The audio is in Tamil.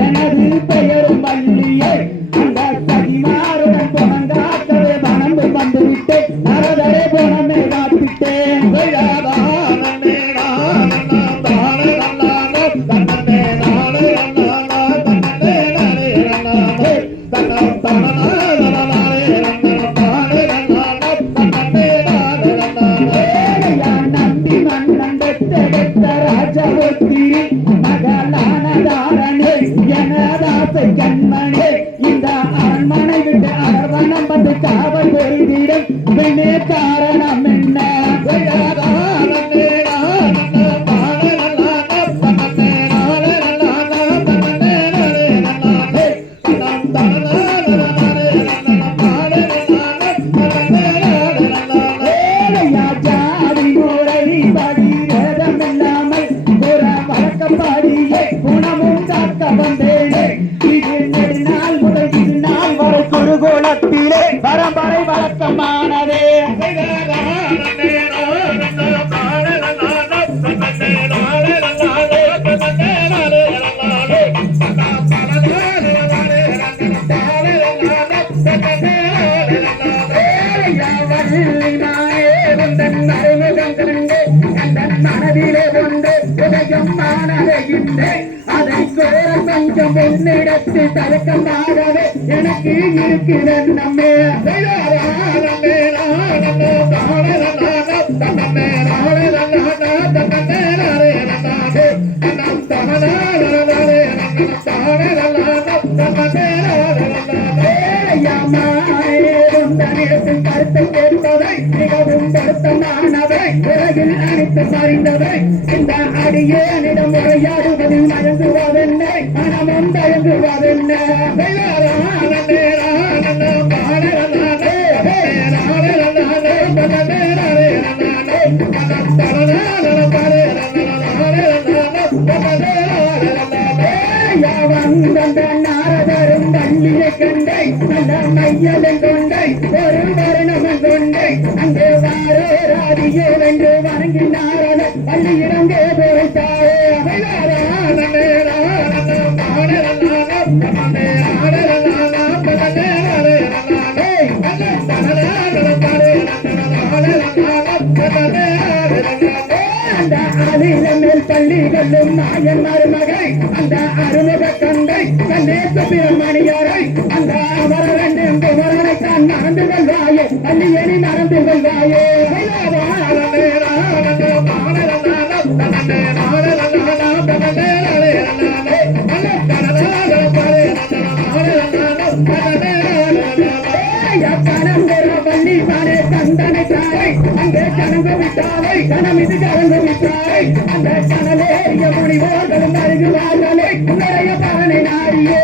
எனது பெயரும் பள்ளியே அந்த சதிமாருடன் புனங்காத்தவே மனம் வந்துவிட்டு நரதரை புனமே காப்பிட்டேன் நம்பி மன்னன் ராஜபுத்திரி மகளானதாரனே எனதாசை கண்மணே இந்த அரண்மனை விட்டு அரவணம் வந்து காவல் பொறிதிடும் பெண்ணே காரணம் என்ன பரம்பரை வழக்கமானதே மனதிலே ஒன்று உதயமானதையின்றே அதை கோர கொஞ்சம் உன்னிடத்து தயக்கமாகவே எனக்கு இருக்கிறேன் நம்மே கருத்தை கேட்பவை மிகவும் வருத்தமானவை உலகில் அனைத்து மறைந்தவை இந்த அடியேனிடம் உரையாடுவது மயங்குவதென்னை மனமும் தயங்குவதென்னை நாரதரும் வள்ளியை கண்டை நல்ல மையலும் கொண்டை ஒரு வருணமும் கொண்டை அங்கே வாரோ ராதியோ வென்று வணங்கி நாரத பள்ளியிடங்கே போய்த்தாரே அந்த ஆதிரமேல் பள்ளிகளும் மாயன் மருமகை அந்த அருமுக கண்டை கண்டே சுப்பிரமணியரை அந்த அவரவன் குமரனை தான் மறந்து கொள்வாயே பள்ளியணி மறந்து கொள்வாயே பள்ளி பாரே கந்தனை தாரை அந்த கணங்கு விட்டாரை கணம் இது கலந்து விட்டாரை அந்த கணலேறிய முனிவோர்களும் அருகுவார்களே நிறைய பானை நாடியே